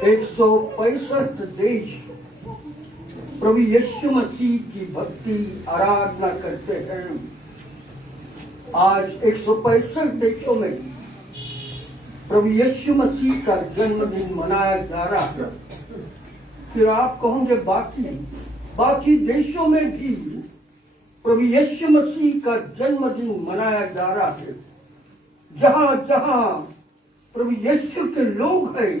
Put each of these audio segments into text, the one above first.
165 देश प्रभु यीशु मसीह की भक्ति आराधना करते हैं। आज 165 देशों में प्रभु यीशु मसीह का जन्मदिन मनाया जा रहा है। फिर आप कहोगे बाकी देशों में भी प्रभु यीशु मसीह का जन्मदिन मनाया जा रहा है। जहां जहां प्रभु यीशु के लोग हैं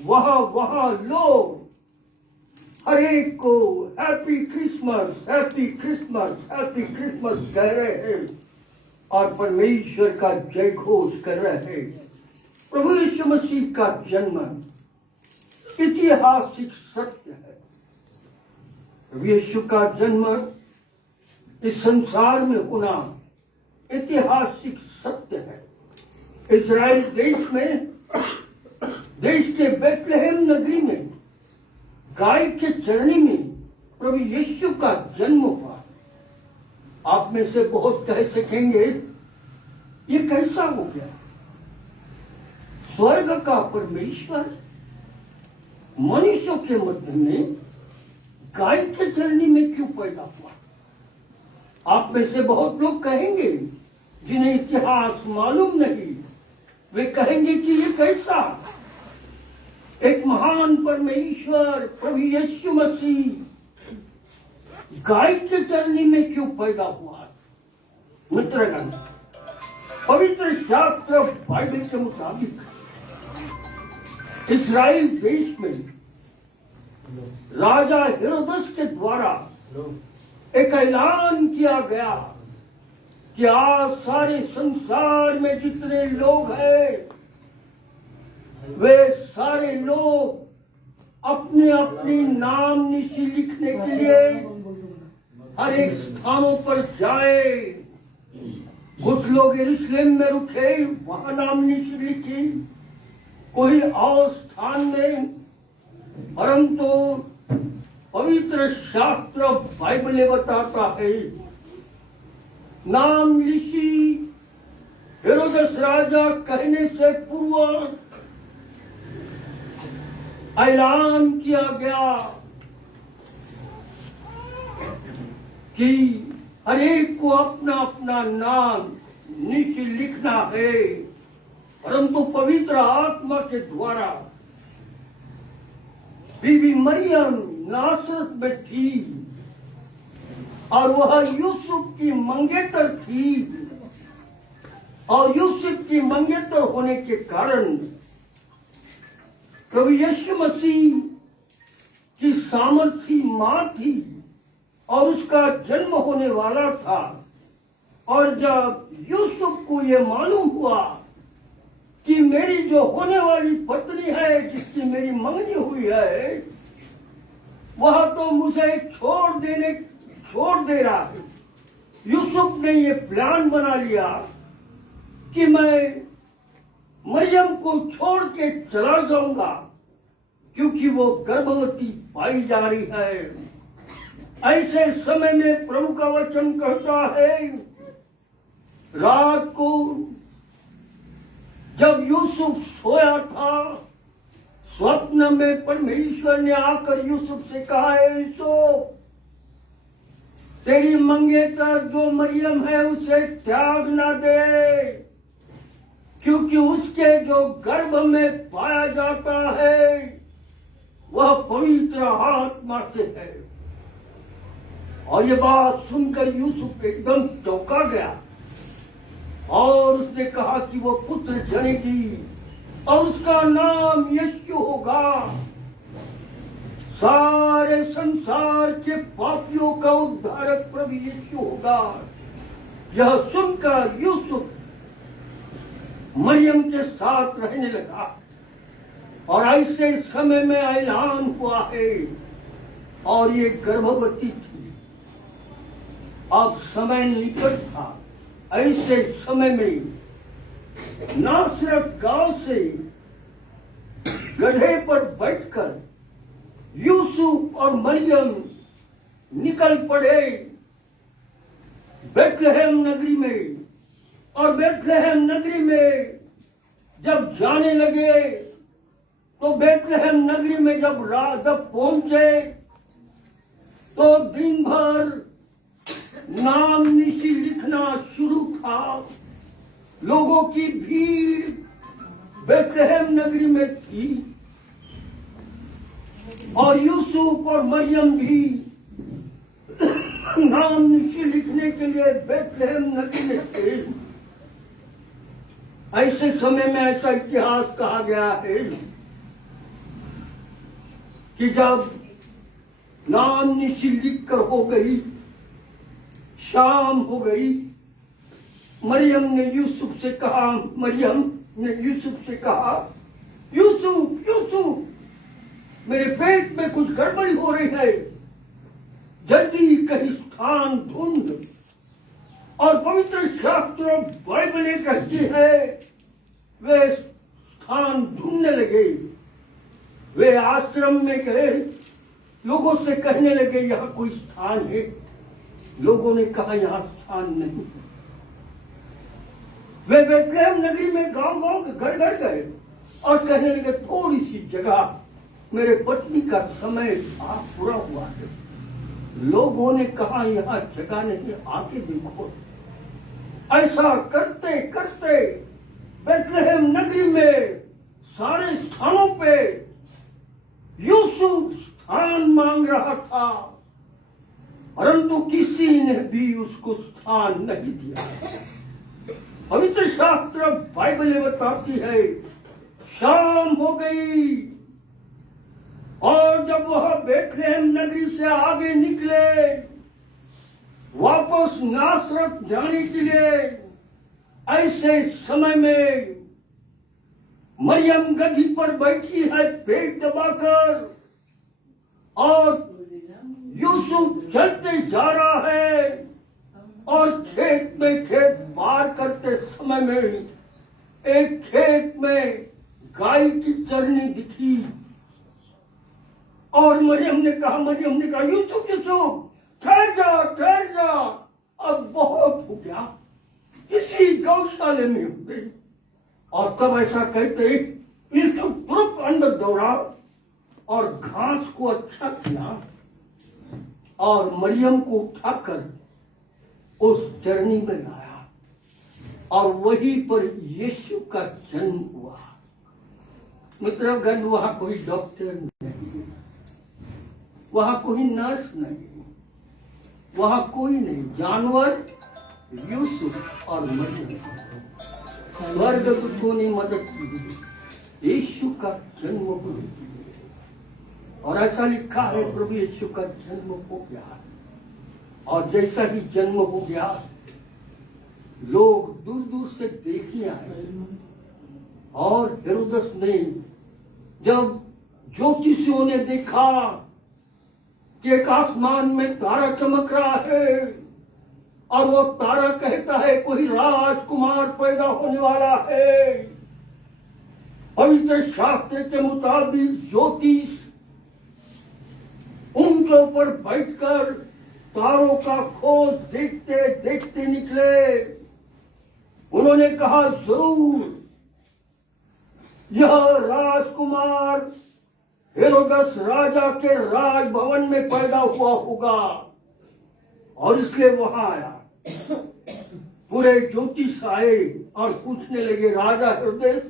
वहां लोग हर एक को happy Christmas happy Christmas happy Christmas कह रहे हैं और परमेश्वर का जय घोष कर रहे हैं। प्रभु यीशु मसीह का जन्म ऐतिहासिक सत्य है। प्रभु यीशु का जन्म इस संसार में होना ऐतिहासिक सत्य है। इजराइल देश के बेथलेहम नगरी में गाय के चरणी में प्रभु यीशु का जन्म हुआ। आप में से बहुत कह सकेंगे ये कैसा हो गया? स्वर्ग का परमेश्वर मनुष्यों के मध्य में गाय के चरणी में क्यों पैदा हुआ? आप में से बहुत लोग कहेंगे जिन्हें इतिहास मालूम नहीं, वे कहेंगे कि ये कैसा? एक महान परमेश्वर प्रभु यीशु मसीह गाय के चरणी में क्यों पैदा हुआ? मित्रगण, पवित्र शास्त्र बाइबल के मुताबिक इस्राएल देश में राजा हेरोदस के द्वारा एक ऐलान किया गया कि आज सारे संसार में जितने लोग हैं वे सारे लोग अपने अपनी नाम निशी लिखने के लिए हर एक स्थानों पर जाए। कुछ लोग यरूशलेम में रुके, वहां नाम निशी लिखी, कोई और स्थान में, परंतु पवित्र शास्त्र बाइबल बताता है नाम लिखी हेरोदस राजा कहने से पूर्व ऐलान किया गया कि हर एक को अपना अपना नाम नीचे लिखना है। परंतु पवित्र आत्मा के द्वारा बीबी मरियम नासरत में थी और वह यूसुफ की मंगेतर थी और यूसुफ की मंगेतर होने के कारण प्रभु यीशु मसीह की सामर्थी मां थी और उसका जन्म होने वाला था। और जब यूसुफ को यह मालूम हुआ कि मेरी जो होने वाली पत्नी है, जिसकी मेरी मंगनी हुई है, वह तो मुझे छोड़ दे रहा है, यूसुफ ने ये प्लान बना लिया कि मैं मरियम को छोड़ के चला जाऊंगा क्योंकि वो गर्भवती पाई जा रही है। ऐसे समय में प्रभु का वचन कहता है रात को जब यूसुफ सोया था, स्वप्न में परमेश्वर ने आकर यूसुफ से कहा है यूसुफ, तेरी मंगेतर जो मरियम है उसे त्याग न दे, क्योंकि उसके जो गर्भ में पाया जाता है वह पवित्र आत्मा से है। और ये बात सुनकर यूसुफ एकदम चौंका गया और उसने कहा कि वो पुत्र जनेगी और उसका नाम यीशु होगा। सारे संसार के पापियों का उद्धारक प्रभु यीशु होगा। यह सुनकर यूसुफ मरियम के साथ रहने लगा और ऐसे समय में ऐलान हुआ है और ये गर्भवती थी। अब समय निकट था। ऐसे समय में नासरत गांव से गधे पर बैठकर यूसुफ और मरियम निकल पड़े बेथलेहम नगरी में। और बेथलेहम नगरी में जब जाने लगे तो तो बेथलेहम नगरी में जब पहुंचे तो दिन भर नाम निशी लिखना शुरू था। लोगों की भीड़ बेथलेहम नगरी में थी और यूसुफ और मरियम भी नाम निशी लिखने के लिए बेथलेहम नगरी में थे। ऐसे समय में ऐसा इतिहास कहा गया है कि जब नाम निशी लिख कर हो गई, शाम हो गई, मरियम ने यूसुफ से कहा, यूसुफ यूसुफ मेरे पेट में कुछ गड़बड़ी हो रही है, जल्दी कहीं स्थान ढूंढ। और पवित्र शास्त्र बाइबल कहती है वे स्थान ढूंढने लगे। वे आश्रम में गए, लोगों से कहने लगे यहाँ कोई स्थान है। लोगों ने कहा यहाँ स्थान नहीं। वे बेथलेहम नगरी में गांव गांव के घर घर गए और कहने लगे थोड़ी सी जगह, मेरे पत्नी का समय पूरा हुआ है। लोगों ने कहा यहाँ जगह नहीं, आके देखो। ऐसा करते करते बेथलेहम नगरी में सारे स्थानों पे यूसुफ स्थान मांग रहा था, परंतु किसी ने भी उसको स्थान नहीं दिया। पवित्र शास्त्र बाइबल बताती है शाम हो गई और जब वह बेथलेहम नगरी से आगे निकले वापस नासरत जाने के लिए, ऐसे समय में मरियम गधी पर बैठी है पेट दबाकर और यूसुफ चलते जा रहा है और खेत में खेत पार करते समय में एक खेत में गाय की चरनी दिखी और मरियम ने कहा यूसुफ ठहर जा, अब बहुत हो गया, इसी गौशाले में हो गई। और तब ऐसा कहते यूसुफ तुरंत अंदर दौड़ा और घास को अच्छा किया और मरियम को उठाकर उस चरनी में लाया और वहीं पर यीशु का जन्म हुआ। मित्रगण, वहां कोई डॉक्टर नहीं, वहां कोई नर्स नहीं, वहां कोई नहीं, जानवर यूसुफ और मरियम, स्वर्गदूतों ने मदद की यीशु का जन्म हुआ। और ऐसा लिखा है प्रभु यीशु का जन्म हो गया और जैसा ही जन्म हो गया लोग दूर दूर से देखने आए। और हेरोदस ने जब ज्योतिषियों ने देखा कि एक आसमान में तारा चमक रहा है और वो तारा कहता है कोई राजकुमार पैदा होने वाला है, पवित्र शास्त्र के मुताबिक ज्योतिष उनके ऊपर बैठकर तारों का खोज देखते देखते निकले। उन्होंने कहा जरूर यह राजकुमार हेरोदस राजा के राजभवन में पैदा हुआ होगा और इसलिए वहां आया। पूरे ज्योतिष आए और पूछने लगे राजा हेरोदेस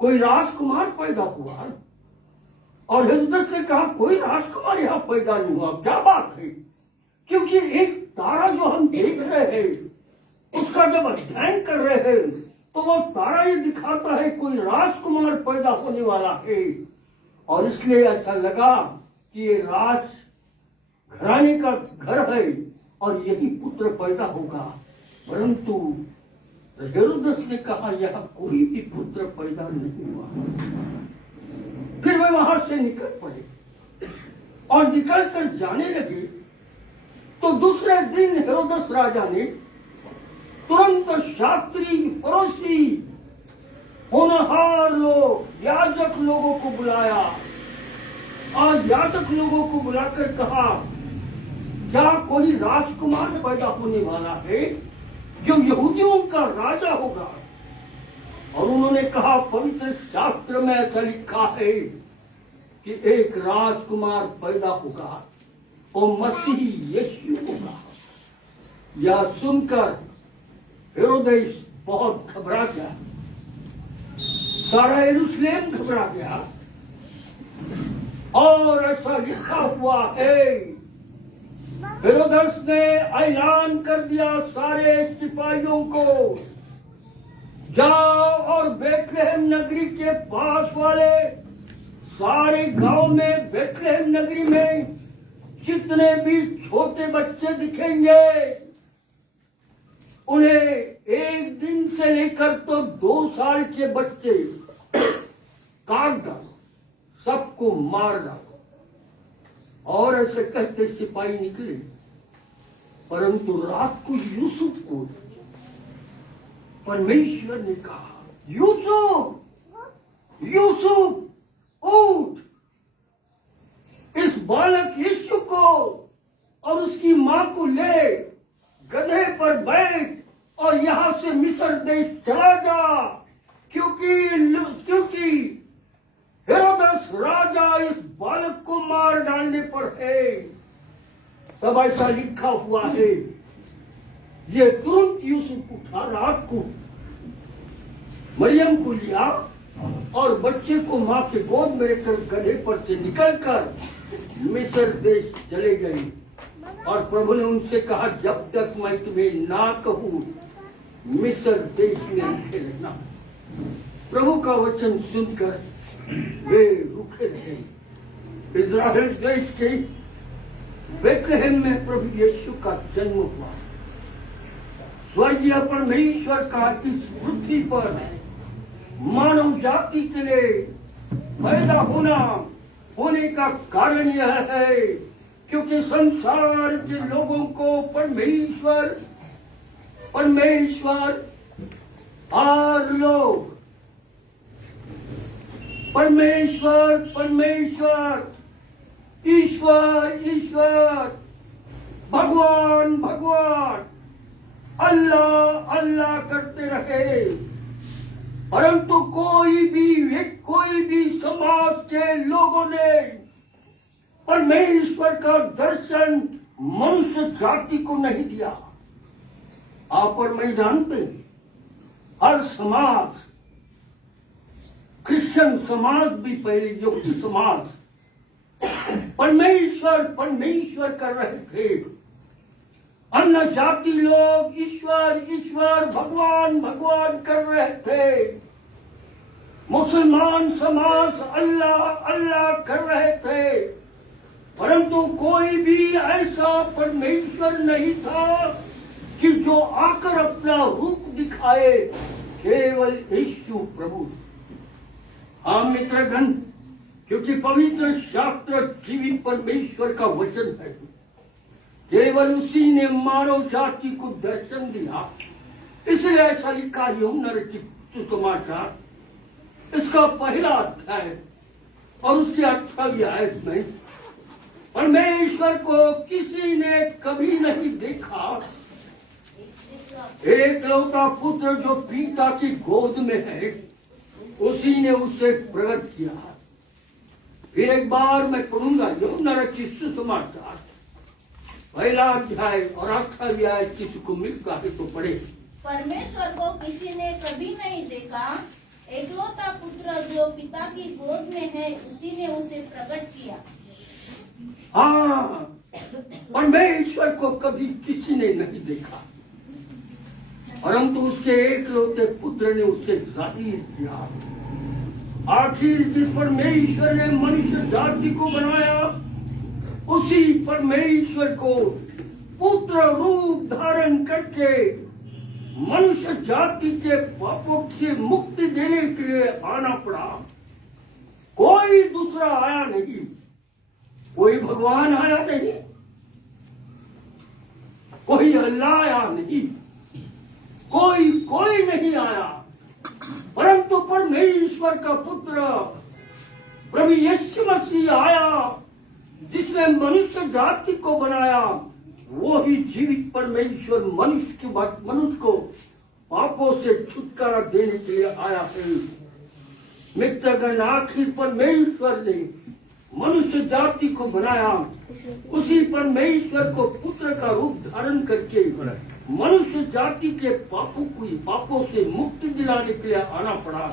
कोई राजकुमार पैदा हुआ? और हेरोदेस ने कहा कोई राजकुमार यहाँ पैदा नहीं हुआ। क्या बात है? क्योंकि एक तारा जो हम देख रहे हैं उसका जब अध्ययन कर रहे हैं तो वो तारा ये दिखाता है कोई राजकुमार पैदा होने वाला है और इसलिए अच्छा लगा कि ये राज घराने का घर है और यही पुत्र पैदा होगा। परंतु हेरोदेस ने कहा यह कोई भी पुत्र पैदा नहीं हुआ। फिर वे वहां से निकल पड़े और निकल कर जाने लगे तो दूसरे दिन हेरोदेस राजा ने तुरंत शास्त्री फरोशी होनहार लोग याजक लोगों को बुलाया और याजक लोगों को बुलाकर कहा क्या कोई राजकुमार पैदा होने वाला है जो यहूदियों का राजा होगा? और उन्होंने कहा पवित्र शास्त्र में ऐसा लिखा है कि एक राजकुमार पैदा होगा और मसीह यीशु होगा। यह सुनकर हेरोदेस बहुत घबरा गया, सारा यरूशलेम घबरा गया। और ऐसा लिखा हुआ है, हेरोदेस ने ऐलान कर दिया सारे सिपाहियों को, जाओ और बेथलेहम नगरी के पास वाले सारे गांव में, बेथलेहम नगरी में जितने भी छोटे बच्चे दिखेंगे उन्हें 1 दिन से लेकर तो 2 साल के बच्चे काट डालो, सबको मार डालो। और ऐसे कहते सिपाही निकले, परंतु रात को यूसुफ को परमेश्वर ने कहा, यूसुफ यूसुफ उठ, इस बालक यीशु को और उसकी मां को ले, गधे पर बैठ और यहां से मिस्र देश चला जा, क्योंकि हेरोदेस राजा इस बालक को मार डालने पर है। तब ऐसा लिखा हुआ है, ये तुरंत यूसुफ उठा, रात को मरियम को लिया और बच्चे को मां के गोद में रखकर गधे पर से निकलकर मिस्र देश चले गए। और प्रभु ने उनसे कहा, जब तक मैं तुम्हें ना कहूं मिस्र देश में रुके रहना। प्रभु का वचन सुनकर वे रुके रहे। इस्राएल देश के बेथलेहम में प्रभु यीशु का जन्म हुआ। स्वर्गीय परमेश्वर का इस पृथ्वी पर मानव जाति के लिए पैदा होने का कारण यह है क्योंकि संसार के लोगों को परमेश्वर और लोग परमेश्वर ईश्वर भगवान अल्लाह करते रहे, परंतु कोई भी समाज के लोगों ने परमेश्वर का दर्शन मनुष्य जाति को नहीं दिया। आप और मैं जानते हैं, हर समाज, क्रिश्चियन समाज भी पहले, यहूदी समाज परमेश्वर कर रहे थे। अन्य जाति लोग ईश्वर भगवान कर रहे थे। मुसलमान समाज अल्लाह कर रहे थे, परंतु कोई भी ऐसा परमेश्वर नहीं था कि जो आकर अपना रूप दिखाए, केवल यीशु प्रभु। हाँ मित्रगण, क्योंकि पवित्र शास्त्र जीवित परमेश्वर का वचन है, केवल उसी ने मानव जाति को दर्शन दिया। इसलिए ऐसा लिखा यूहन्ना रचित सुसमाचार, इसका पहला अध्याय और उसकी 18वीं आयत में, परमेश्वर को किसी ने कभी नहीं देखा, एकलौता पुत्र जो पिता की गोद में है, उसी ने उसे प्रकट किया। फिर एक बार मैं पढ़ूंगा यूहन्ना रचित सुसमाचार, पहला अध्याय और 18वीं आयत। किसी को मिलता है तो पढ़े। परमेश्वर को किसी ने कभी नहीं देखा, एकलौता पुत्र जो पिता की गोद में है, उसी ने उसे प्रकट किया। हाँ, परमेश्वर को कभी किसी ने नहीं देखा, परंतु उसके एकलौते पुत्र ने उसे जाहिर किया। आखिर जिस परमेश्वर ने मनुष्य जाति को बनाया, उसी परमेश्वर को पुत्र रूप धारण करके मनुष्य जाति के पापों से मुक्ति देने के लिए आना पड़ा। कोई दूसरा आया नहीं, कोई भगवान आया नहीं, कोई अल्लाह आया नहीं, कोई नहीं आया, परंतु परमेश्वर का पुत्र प्रभु यीशु मसीह आया, जिसने मनुष्य जाति को बनाया। वो ही जीवित परमेश्वर मनुष्य को पापों से छुटकारा देने के लिए आया है। मित्रगण, आखिर परमेश्वर ने मनुष्य जाति को बनाया, उसी परमेश्वर को पुत्र का रूप धारण करके मनुष्य जाति के पापों से मुक्ति दिलाने के लिए आना पड़ा।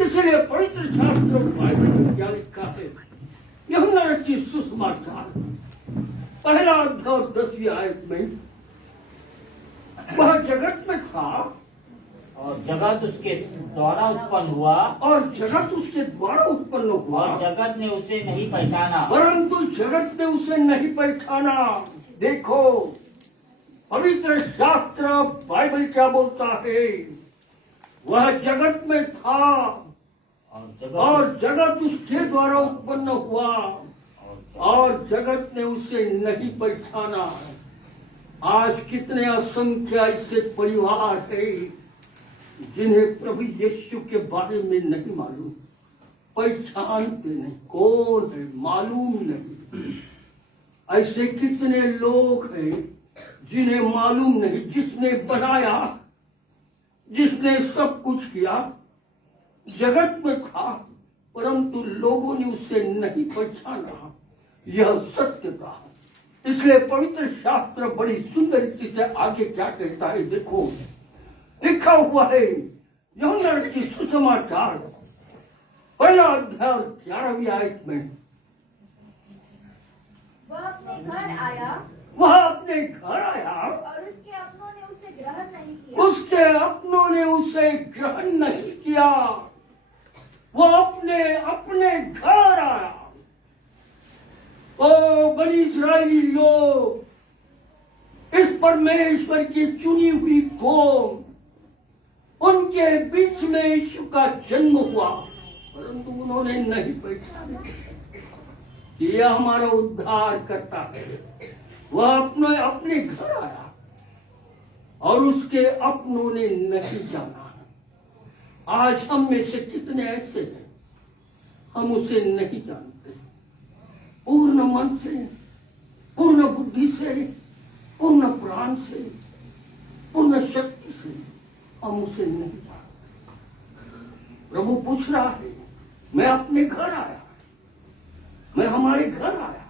इसलिए पवित्र शास्त्र बाइबल में क्या लिखा है? यूहन्ना रचित सुसमाचार पहला अध्याय 10वीं आयत में, वह जगत में था और जगत उसके द्वारा उत्पन्न हुआ और जगत उसके द्वारा उत्पन्न हुआ, और जगत ने उसे नहीं पहचाना। परंतु जगत ने उसे नहीं पहचाना। देखो, पवित्र शास्त्र बाइबल क्या बोलता है? वह जगत में था और जगत उसके द्वारा उत्पन्न हुआ और जगत ने उसे नहीं पहचाना। आज कितने असंख्य ऐसे परिवार है जिन्हें प्रभु यीशु के बारे में नहीं मालूम, पहचानते नहीं, कौन है मालूम नहीं। ऐसे कितने लोग हैं जिन्हें मालूम नहीं, जिसने बनाया, जिसने सब कुछ किया, जगत में था, परंतु लोगों ने उसे नहीं पहचाना। यह सत्य था। इसलिए पवित्र शास्त्र बड़ी सुंदर रीति से आगे क्या कहता है? देखो, लिखा हुआ है यूहन्ना रचित सुसमाचार पहला अध्याय 11वीं आयत में, वह अपने घर आया और उसके अपनों ने उसे ग्रहण नहीं किया। उसके अपनों ने उसे ग्रहण नहीं किया। वो अपने घर आया। ओ बनी इस्राएली लोग, इस परमेश्वर की चुनी हुई कौम, उनके बीच में यीशु का जन्म हुआ, परंतु उन्होंने नहीं पहचाना कि यह हमारा उद्धार करता है। वह अपने घर आया और उसके अपनों ने नहीं जाना। आज हम में से कितने ऐसे हैं, हम उसे नहीं जानते। पूर्ण मन से, पूर्ण बुद्धि से, पूर्ण प्राण से, पूर्ण शक्ति से हम उसे नहीं जानते। प्रभु पूछ रहा है, मैं अपने घर आया, मैं हमारे घर आया,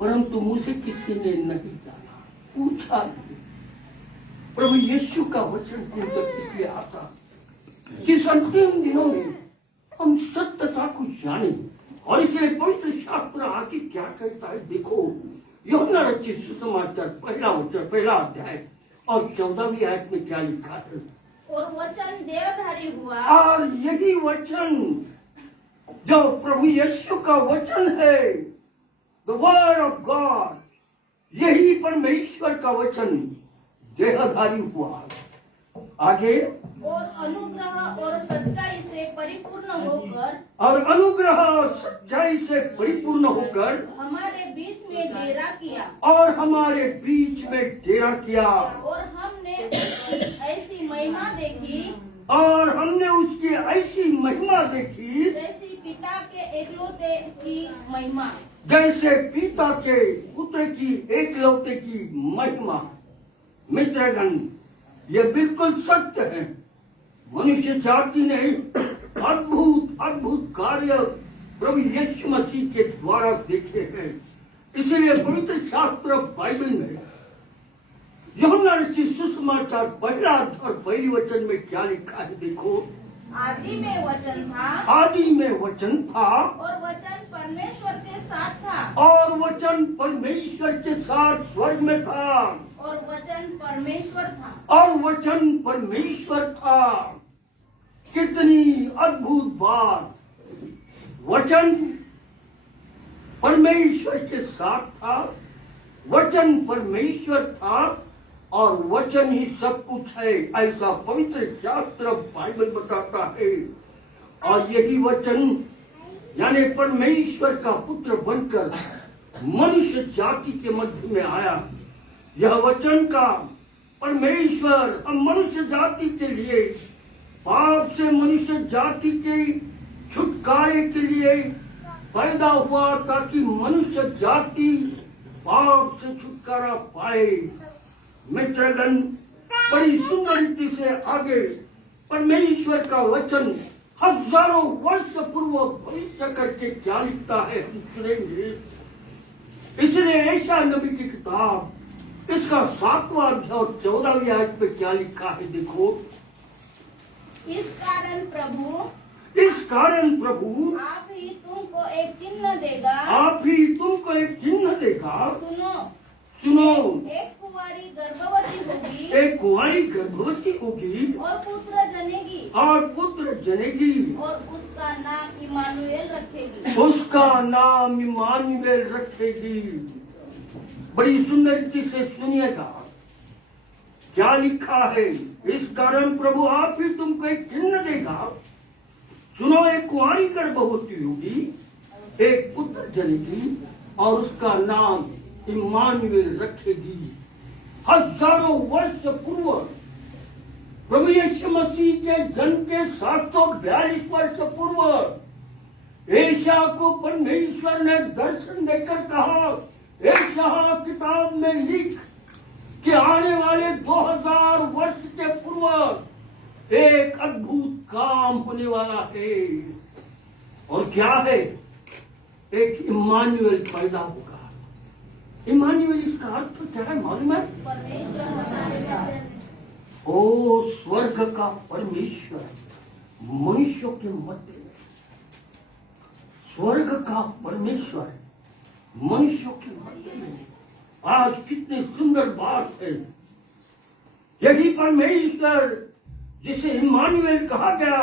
परंतु मुझे किसी ने नहीं जाना, पूछा नहीं। प्रभु यीशु का वचन हम तक किया आता कि अंतिम दिनों में हम सत्यता को जाने, और इसलिए पवित्र शास्त्र आगे क्या कहता है? देखो, यूहन्ना रचित सुसमाचार पहला अध्याय और 14वीं आयत में क्या लिखा है? और वचन देहधारी हुआ, और यही वचन जो प्रभु यीशु का वचन है, द वर्ड ऑफ गॉड, यही परमेश्वर का वचन देहधारी हुआ। आगे, और अनुग्रह और सच्चाई से परिपूर्ण होकर, और अनुग्रह और सच्चाई से परिपूर्ण होकर हमारे बीच में डेरा किया, और हमारे बीच में डेरा किया, और हमने उसकी ऐसी महिमा देखी, और हमने उसकी ऐसी महिमा देखी जैसी पिता के एकलौते की महिमा। जैसे पिता के पुत्र की एकलौते की महिमा। मित्रगण, यह बिल्कुल सत्य है। मनुष्य जाति ने अद्भुत कार्य प्रभु यीशु मसीह के द्वारा देखे हैं। इसलिए पवित्र शास्त्र बाइबल में यूहन्ना रचित सुसमाचार पहला अध्याय पहली वचन में क्या लिखा है? देखो, आदि में वचन था, आदि में वचन था, और वचन परमेश्वर के साथ था, और वचन परमेश्वर के साथ स्वर्ग में था, और वचन परमेश्वर था, और वचन परमेश्वर था। कितनी अद्भुत बात! वचन परमेश्वर के साथ था, वचन परमेश्वर था, और वचन ही सब कुछ है, ऐसा पवित्र शास्त्र बाइबल बताता है। और यही वचन यानी परमेश्वर का पुत्र बनकर मनुष्य जाति के मध्य में आया। यह वचन का परमेश्वर हम मनुष्य जाति के लिए, पाप से मनुष्य जाति के छुटकारे के लिए पैदा हुआ, ताकि मनुष्य जाति पाप से छुटकारा पाए। मित्रगण, बड़ी सुंदर रीति से आगे परमेश्वर का वचन हजारों वर्ष पूर्व भविष्य करके क्या लिखता है हम सुनेंगे। इसलिए ऐसा नबी की किताब इसका 7वां अध्याय और 14वीं आयत पे क्या लिखा है देखो। इस कारण प्रभु आप ही तुमको एक चिन्ह देगा। आप ही तुमको एक चिन्ह देगा। सुनो एक कुंवारी गर्भवती होगी। एक कुंवारी गर्भवती होगी और पुत्र जनेगी। और पुत्र जनेगी और उसका नाम इमानुएल रखेगी। उसका नाम इमानुएल रखेगी। बड़ी सुंदर रीति से सुनिएगा क्या लिखा है। इस कारण प्रभु आप ही तुमको एक चिन्ह देगा। सुनो एक कुंवारी गर्भवती होगी, एक पुत्र जनेगी और उसका नाम इमानुएल रखेगी। हजारों वर्ष पूर्व प्रभु यीशु मसीह के जन्म के 742 वर्ष पूर्व एशिया को परमेश्वर ने दर्शन देकर कहा, एशिया किताब में लिख कि आने वाले 2000 वर्ष के पूर्व एक अद्भुत काम होने वाला है। और क्या है? एक इमानुएल पैदा होगा। इमानुएल इसका अर्थ क्या है मालूम है? ओ स्वर्ग का परमेश्वर मनुष्यों के मध्य में। स्वर्ग का परमेश्वर मनुष्यों के मध्य में। आज कितनी सुंदर बात है। यही परमेश्वर जिसे इमानुएल कहा गया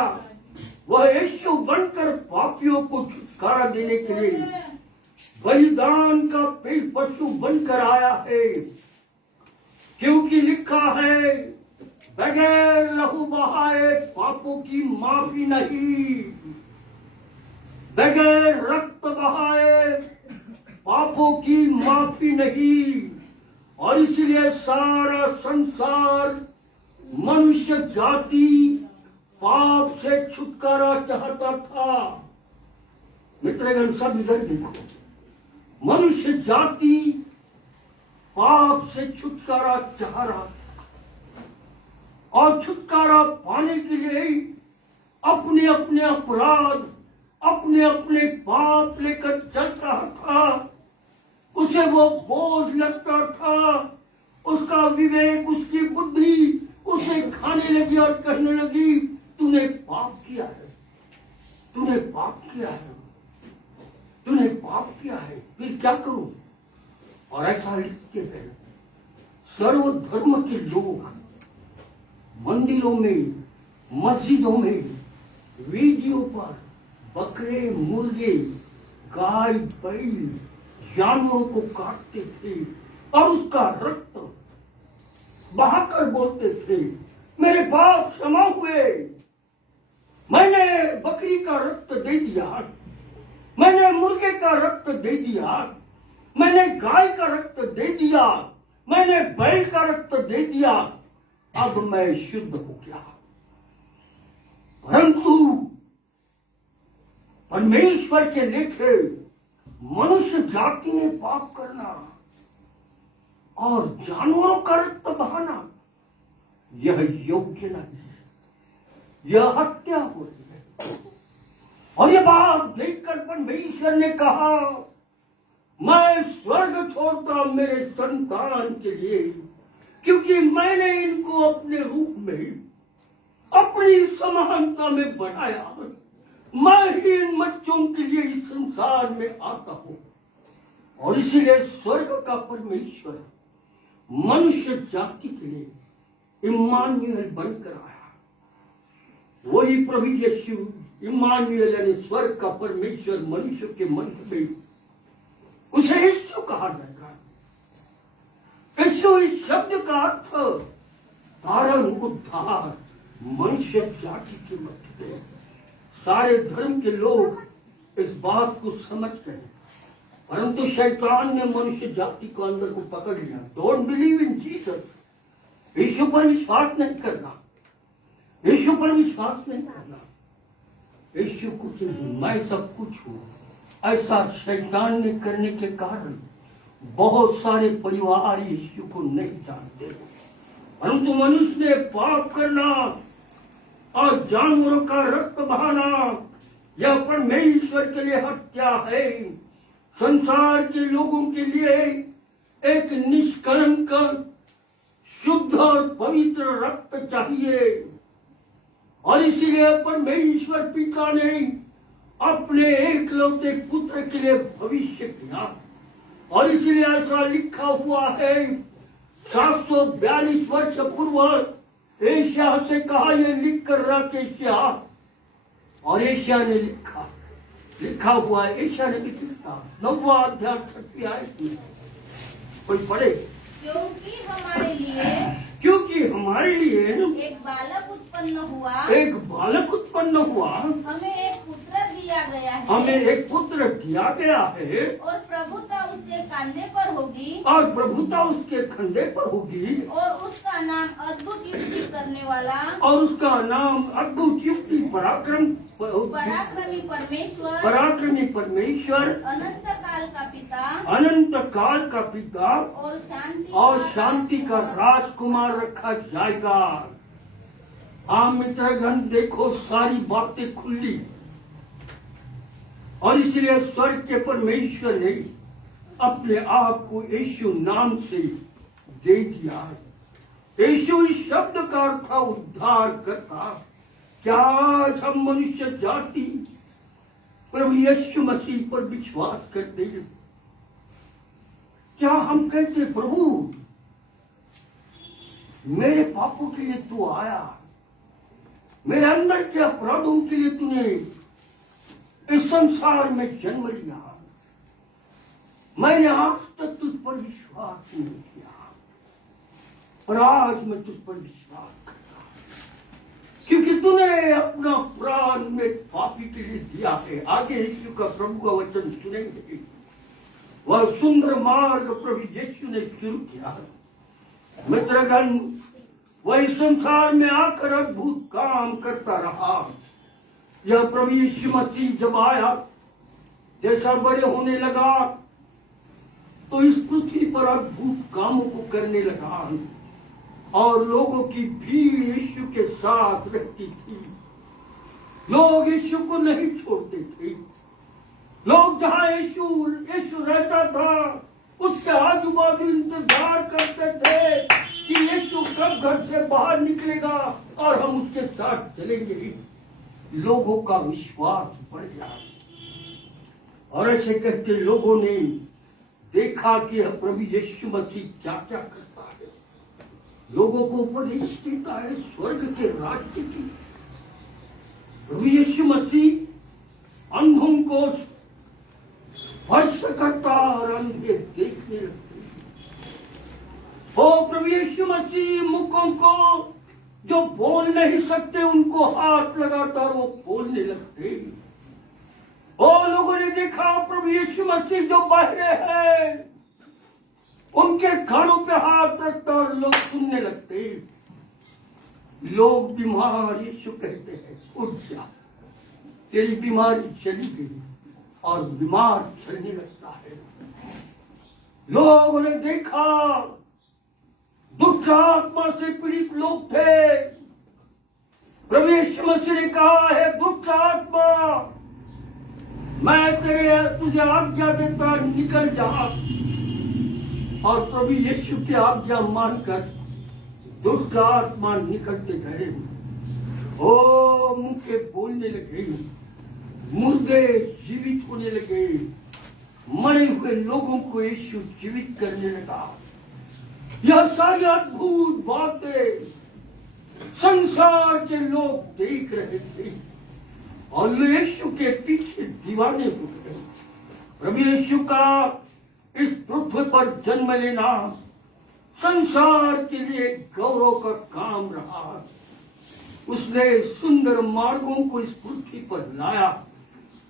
वह यीशु बनकर पापियों को छुटकारा देने के लिए बलिदान का पेड़ पशु बनकर आया है। क्योंकि लिखा है बगैर लहू बहाए पापों की माफी नहीं, बगैर रक्त बहाए पापों की माफी नहीं। और इसलिए सारा संसार मनुष्य जाति पाप से छुटकारा चाहता था। मित्रगण सब इधर देखो, मनुष्य जाति पाप से छुटकारा चाह रहा और छुटकारा पाने के लिए अपने अपने अपराध अपने अपने पाप लेकर चलता था। उसे वो बोझ लगता था, उसका विवेक उसकी बुद्धि उसे खाने लगी और कहने लगी तूने पाप किया है, तूने पाप किया है, तूने पाप किया है, फिर क्या करूं? और ऐसा लिखते हैं सर्वधर्म के लोग मंदिरों में मस्जिदों में वीडियो पर बकरे मुर्गे गाय बैल जानवरों को काटते थे और उसका रक्त बहाकर बोलते थे मेरे पाप क्षमा हुए, मैंने बकरी का रक्त दे दिया, मैंने मुर्गे का रक्त दे दिया, मैंने गाय का रक्त दे दिया, मैंने बैल का रक्त दे दिया, अब मैं शुद्ध हो गया। परंतु परमेश्वर के लेखे मनुष्य जाति ने पाप करना और जानवरों का रक्त बहाना यह योग्य नहीं है, यह हत्या हो रही है। और यह बात देखकर परमेश्वर ने कहा मैं स्वर्ग छोड़ता मेरे संतान के लिए, क्योंकि मैंने इनको अपने रूप में अपनी समानता में बनाया। मैं ही इन बच्चों के लिए इस संसार में आता हूं। और इसलिए स्वर्ग का परमेश्वर मनुष्य जाति के लिए इमानुएल बनकर आया। वही प्रभु यीशु इमानुएल यानी स्वर्ग का परमेश्वर मनुष्य के मध्य में, उसे यीशु कहा जाएगा। यीशु इस शब्द का अर्थ तारण उद्धार मनुष्य जाति के मध्य में। सारे धर्म के लोग इस बात को समझते हैं, परंतु शैतान ने मनुष्य जाति को अंदर को पकड़ लिया। डोंट बिलीव इन जीसस, यीशु पर विश्वास नहीं करना, यीशु पर विश्वास नहीं करना, यीशु कुछ नहीं, मैं सब कुछ हूं। ऐसा शैतान ने करने के कारण बहुत सारे परिवार यीशु को नहीं जानते। परंतु मनुष्य ने पाप करना और जानवरों का रक्त बहाना यह परमेश्वर के लिए हत्या है। संसार के लोगों के लिए एक निष्कलंक शुद्ध और पवित्र रक्त चाहिए, और इसलिए परमेश्वर पिता ने अपने एकलौते पुत्र के लिए भविष्य किया। और इसलिए ऐसा लिखा हुआ है, 742 वर्ष पूर्व एशिया से कहा, ये लिख कर रख एशिया, और एशिया ने लिखा हुआ है, एशिया ने भी लिखा 9वां अध्याय 6वीं आयत में। कोई पढ़े। क्योंकि हमारे लिए एक बालक उत्पन्न हुआ, हमें एक पुत्र दिया गया है, और प्रभुता उसके कंधे पर होगी, और उसका नाम अद्भुत युक्ति करने वाला, और उसका नाम अद्भुत युक्ति पराक्रमी परमेश्वर, अनंत काल का पिता, और शांति का राजकुमार रखा जाएगा। आम मित्रगण, देखो सारी बातें खुली, और इसलिए स्वर्ग के परमेश्वर ने अपने आप को यीशु नाम से दे दिया। यीशु इस शब्द का अर्थ उद्धार करता। क्या आज हम मनुष्य जाति प्रभु यीशु मसीह पर विश्वास करते हैं? क्या हम कहते, प्रभु मेरे पापों के लिए तू आया, मेरे अंदर के अपराधों के लिए तूने इस संसार में जन्म लिया, मैंने आज तक तुझ पर विश्वास नहीं किया, पर आज मैं तुझ पर विश्वास करता हूं, क्योंकि तूने अपना प्राण में पापी के लिए दिया है। आगे यीशु का प्रभु का वचन सुनेंगे। वह सुंदर मार्ग प्रभु यीशु ने शुरू किया। मित्रगण, वह इस संसार में आकर अद्भुत काम करता रहा। यह प्रभु यीशु मसीह जब आया, जैसा बड़े होने लगा, तो इस पृथ्वी पर अद्भुत कामों को करने लगा, और लोगों की भीड़ यीशु के साथ रहती थी। लोग यीशु को नहीं छोड़ते थे। लोग जहां यीशु रहता था, उसके आजू बाजू इंतजार करते थे कि यीशु कब घर से बाहर निकलेगा और हम उसके साथ चलेंगे। लोगों का विश्वास बढ़ गया, और ऐसे कहते लोगों ने देखा कि प्रभु यीशु मसीह क्या क्या करता है। लोगों को उपदेश देता है स्वर्ग के राज्य की। प्रभु यीशु मसीह अंधों को स्पर्श करता और अंधे देखने लगते। ओ प्रभु यीशु मसीह मुखों को जो बोल नहीं सकते उनको हाथ लगाता और वो बोलने लगते। और लोगों ने देखा प्रभु यीशु मसीह जो बहरे हैं उनके कानों पे हाथ रखता और लोग सुनने लगते। लोग बीमार यीशु कहते हैं, उठ जा, तेरी बीमारी चली गई, और बीमार चलने लगता है। लोगों ने देखा दुष्ट आत्मा से पीड़ित लोग थे। प्रभु यीशु मसीह ने कहा है, दुष्ट आत्मा मैं तुझे आज्ञा देता, निकल जा। और प्रभु यीशु की आज्ञा मानकर दुष्ट आत्मा निकलते गए। ओ मुझे बोलने लगे, मुर्दे जीवित होने लगे, मरे हुए लोगों को यीशु जीवित करने लगा। यह सारी अद्भुत बातें संसार के लोग देख रहे थे, और यीशु के पीछे दीवाने हो गए। प्रभु यीशु का इस पृथ्वी पर जन्म लेना संसार के लिए गौरव का काम रहा। उसने सुंदर मार्गों को इस पृथ्वी पर लाया।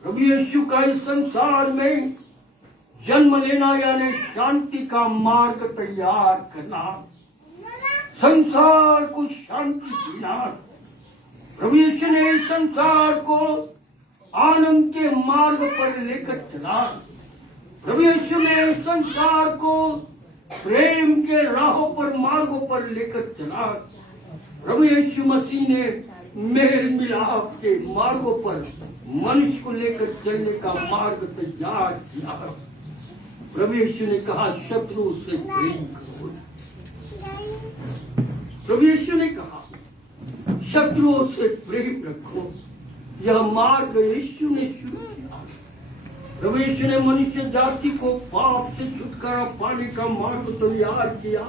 प्रभु यीशु का इस संसार में जन्म लेना यानी शांति का मार्ग तैयार करना, संसार को शांति देना। प्रभु यीशु ने इस संसार को आनंद के मार्ग पर लेकर चला। प्रभु यीशु ने इस संसार को प्रेम के राहों पर, मार्गों पर लेकर चला। प्रभु यीशु मसीह ने मेल मिलाप के मार्गों पर मनुष्य को लेकर चलने का मार्ग तैयार किया। प्रभु यीशु ने कहा शत्रु से प्रेम करो। प्रभु यीशु ने कहा शत्रुओं से प्रेम रखो। यह मार्ग यीशु ने शुरू किया। प्रभु यीशु ने मनुष्य जाति को पाप से छुटकारा पाने का मार्ग तैयार किया।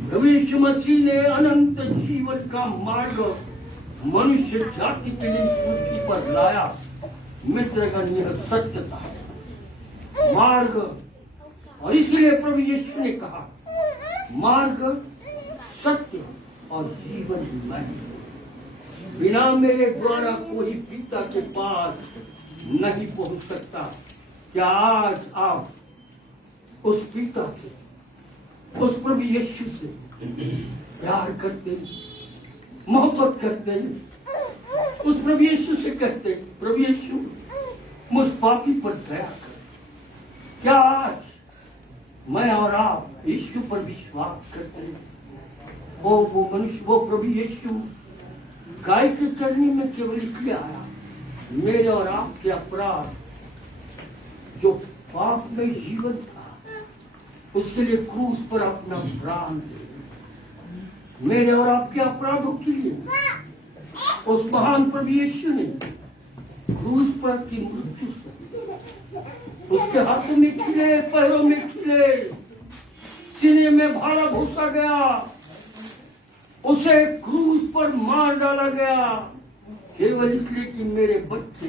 प्रभु यीशु मसीह ने अनंत जीवन का मार्ग मनुष्य जाति के लिए पृथ्वी पर लाया। मित्रगण, यह सत्य था मार्ग। और इसलिए प्रभु यीशु ने कहा मार्ग, सत्य और जीवन मैं, बिना मेरे द्वारा कोई पिता के पास नहीं पहुंच सकता। क्या आज आप उस पिता से, उस प्रभु यीशु से प्यार करते हैं, मोहब्बत करते हैं? उस प्रभु यीशु से कहते हैं प्रभु यीशु मुझ पापी पर दया कर। क्या आज मैं और आप यीशु पर विश्वास करते हैं? वो मनुष्य, वो प्रभु यीशु गाय के चरनी में केवल इसलिए आया मेरे और आपके अपराध, जो पाप में जीवन था, उसके लिए क्रूस पर अपना प्राण दे। मेरे और आपके अपराधों के लिए उस महान प्रभु यीशु ने क्रूस पर की मृत्यु से, उसके हाथों में खिले, पैरों में खिले, सीने में भाला भूसा गया, उसे क्रूस पर मार डाला गया, केवल इसलिए कि मेरे बच्चे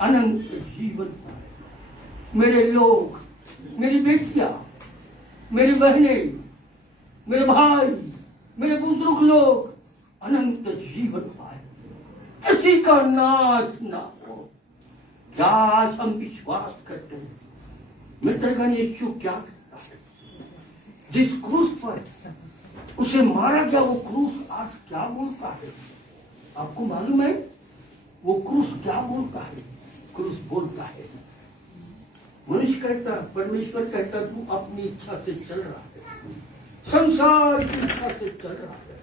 अनंत जीवन पाए। मेरे लोग, मेरी बेटियां, मेरी बहनें, मेरे भाई, मेरे बुजुर्ग लोग अनंत जीवन पाए, किसी का नाश ना हो। क्या आज हम विश्वास करते हैं? मित्रगण, यीशु क्या करता है? जिस क्रूस पर उसे मारा गया, वो क्रूस आज क्या बोलता है? आपको मालूम है वो क्रूस क्या बोलता है? क्रूस बोलता है, मनुष्य कहता, परमेश्वर कहता तू अपनी इच्छा से चल रहा है, संसार की इच्छा से चल रहा है।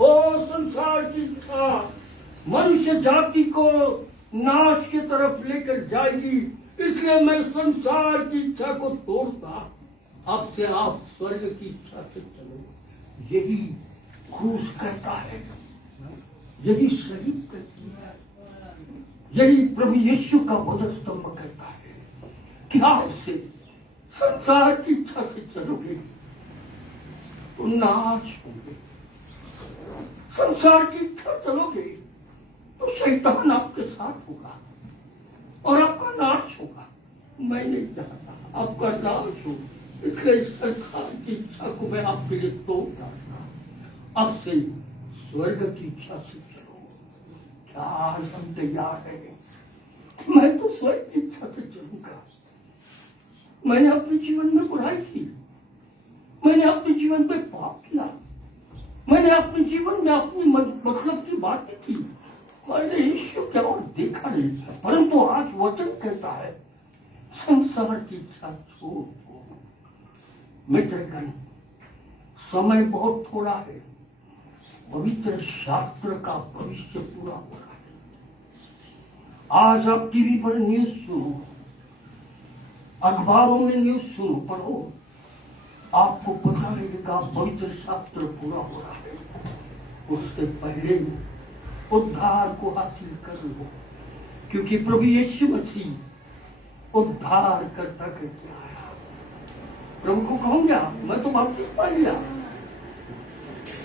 ओ संसार की इच्छा मनुष्य जाति को नाश की तरफ लेकर जाएगी, इसलिए मैं संसार की इच्छा को तोड़ता, अब से आप स्वर्ग की इच्छा से चलो। यही क्रूस कहता है, यही सलीब कहती है, यही प्रभु यीशु का वध स्तंभ कहता है कि आप से संसार की इच्छा से चलोगे तो नाश होंगे। संसार की इच्छा चलोगे तो शैतान आपके साथ होगा और आपका नाश होगा। मैं नहीं चाहता आपका नाश हो, इसलिए संसार की इच्छा को मैं आपके लिए तोड़ डालता। अब से स्वर्ग की इच्छा से चलो। क्या हम तैयार है? मैं तो स्वर्ग की इच्छा से चलूंगा। मैंने अपने जीवन में बुराई की, मैंने अपने जीवन में पाप किया, मैंने अपने जीवन में अपनी मतलब की बातें की, मैंने यीशु क्या और देखा नहीं था। परंतु आज वचन कहता है संसार की इच्छा छोड़ दो। मित्रगण, समय बहुत थोड़ा है, पवित्र शास्त्र का भविष्य पूरा हो रहा है। आज आप टीवी पर न्यूज सुनो, अखबारों में न्यूज सुनो, पढ़ो, आपको पता लगेगा पवित्र शास्त्र पूरा हो रहा है। उससे पहले उद्धार को हासिल कर लो, क्योंकि प्रभु यीशु मसीह उद्धार करता करके आया। प्रभु को कहूंगा मैं तो बपतिस्मा लिया,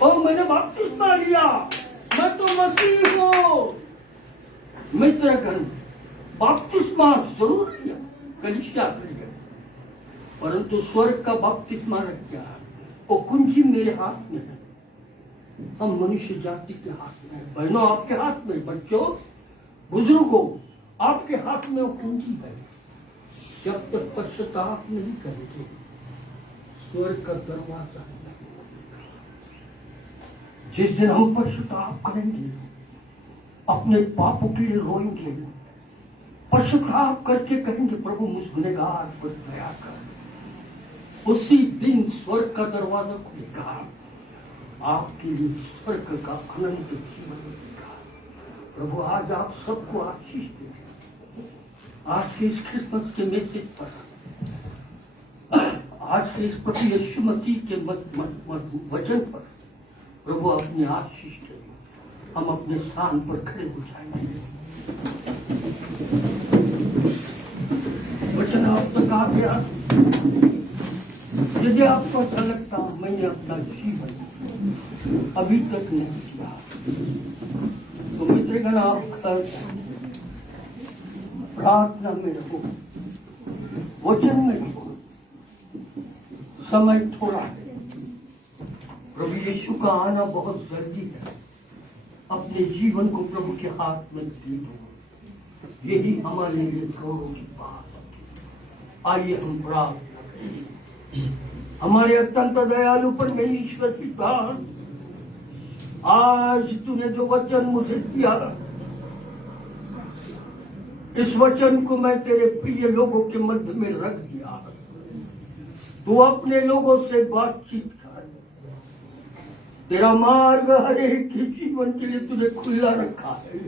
और मैंने बपतिस्मा लिया, मैं तो मसीह हूं। मित्रगण, बपतिस्मा जरूर लिया, कलीसिया लिया, परंतु स्वर्ग का बपतिस्मा रख गया, वो कुंजी मेरे हाथ में है। हम मनुष्य जाति के हाथ में है। बहनों आपके हाथ में, बच्चों बुजुर्गों आपके हाथ में वो कुंजी है। जब तक पश्चाताप नहीं करेंगे स्वर्ग का दरवाजा नहीं। जिस दिन हम पश्चाताप करेंगे, अपने पापों के लिए रोएंगे, पश्चाताप करके कहेंगे प्रभु मुझ गुनहगार पर दया कर, उसी दिन स्वर्ग का दरवाजा खुलेगा, आपके लिए स्वर्ग का अनंत जीवन मिलेगा। प्रभु आज आप सबको आशीष दे। आज के इस क्रिसमस के मैसेज पर, आज के इस प्रभु यीशु मसीह के वचन पर प्रभु अपनी आशीष दे। हम अपने स्थान पर खड़े हो जाएंगे। वचन आप तक आ गया। यदि आपको अच्छा लगता मैंने अपना जीवन अभी तक नहीं किया, तो मित्रगण आप प्रार्थना में रहो, वचन में रहो। समय थोड़ा है, प्रभु यीशु का आना बहुत जल्दी है। अपने जीवन को प्रभु के हाथ में दे दो। यही हमारे लिए गौरव की बात है। आइए हम प्रार्थना करें। हमारे अत्यंत दयालु परमेश्वर पिता, आज तूने जो वचन मुझे दिया, इस वचन को मैं तेरे प्रिय लोगों के मध्य में रख दिया। तू अपने लोगों से बातचीत कर। तेरा मार्ग हर एक के जीवन के लिए तुझे खुला रखा है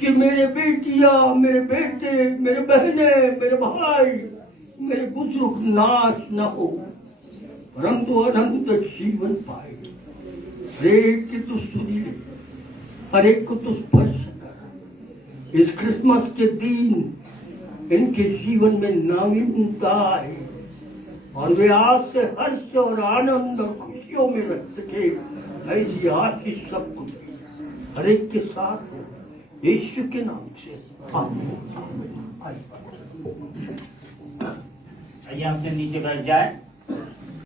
कि मेरे बेटियां, मेरे बेटे, मेरे बहने, मेरे भाई, मेरे बुजुर्ग नाश न हो, परंतु अनंत जीवन पाए। हरेक की तू सुनी ले, हरेक को तू स्पर्श कर। इस क्रिसमस के दिन इनके जीवन में नवीनता आए और वे आज से हर्ष और आनंद और खुशियों में रह सके। ऐसी आशीष सबको दे, हरेक के साथ हो, यीशु के नाम से आमीन। आइए हमसे नीचे बैठ जाए।